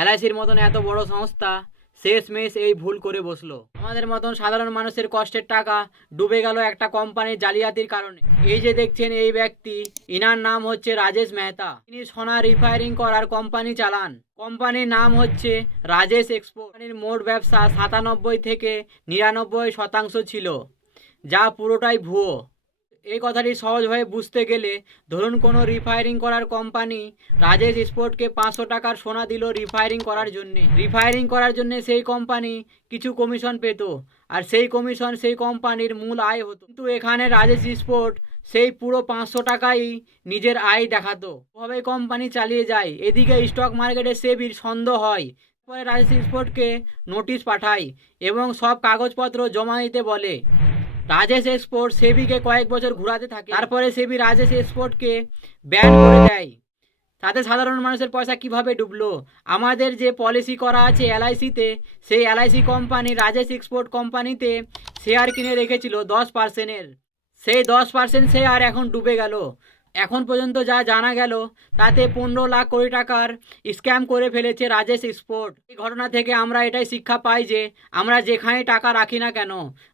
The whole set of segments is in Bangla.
এলআইসির মতন এত বড় সংস্থা শেষমেশ এই ভুল করে বসলো। আমাদের মতন সাধারণ মানুষের কষ্টের টাকা ডুবে গেল একটা কোম্পানির জালিয়াতির কারণে। এই যে দেখছেন এই ব্যক্তি, ইনার নাম হচ্ছে রাজেশ মেহতা। তিনি সোনা রিফাইনিং করার কোম্পানি চালান। কোম্পানির নাম হচ্ছে রাজেশ এক্সপোর্ট। কোম্পানির মোট ব্যবসা 97 থেকে 99% ছিল, যা পুরোটাই ভুয়ো। এই কথাটি সহজভাবে বুঝতে গেলে ধরুন কোনো রিফাইনিং করার কোম্পানি রাজেশ স্পোর্টকে 500 টাকার সোনা দিল রিফাইনিং করার জন্যে সেই কোম্পানি কিছু কমিশন পেত, আর সেই কমিশন সেই কোম্পানির মূল আয় হতো। কিন্তু এখানে রাজেশ স্পোর্ট সেই পুরো 500 টাকাই নিজের আয় দেখাতো। ওভাবে কোম্পানি চালিয়ে যায়। এদিকে স্টক মার্কেটে সেবির সন্দেহ হয়। পরে রাজেশ স্পোর্টকে নোটিশ পাঠায় এবং সব কাগজপত্র জমা দিতে বলে। রাজেশ এক্সপোর্ট সেবিকে কয়েক বছর ঘুরাতে থাকে। তারপরে সেবি রাজেশ এক্সপোর্টকে ব্যান করে দেয়। তাতে সাধারণ মানুষের পয়সা কিভাবে ডুবলো? আমাদের যে পলিসি করা আছে এলআইসিতে, সেই এলআইসি কোম্পানি রাজেশ এক্সপোর্ট কোম্পানিতে শেয়ার কিনে রেখেছিল 10%-এর। সেই 10% শেয়ার এখন ডুবে গেল। এখন পর্যন্ত যা জানা গেল তাতে 15 লাখ কোটি টাকার স্ক্যাম করে ফেলেছে রাজেশ এক্সপোর্ট। এই ঘটনা থেকে আমরা এটাই শিক্ষা পাই যে আমরা যেখানে টাকা রাখি না কেন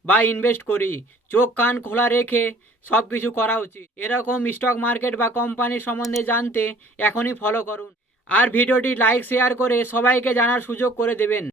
বা ইনভেস্ট করি, চোখ কান খোলা রেখে সব কিছু করা উচিত। এরকম স্টক মার্কেট বা কোম্পানির সম্বন্ধে জানতে এখনই ফলো করুন। আর ভিডিওটি লাইক শেয়ার করে সবাইকে জানার সুযোগ করে দেবেন।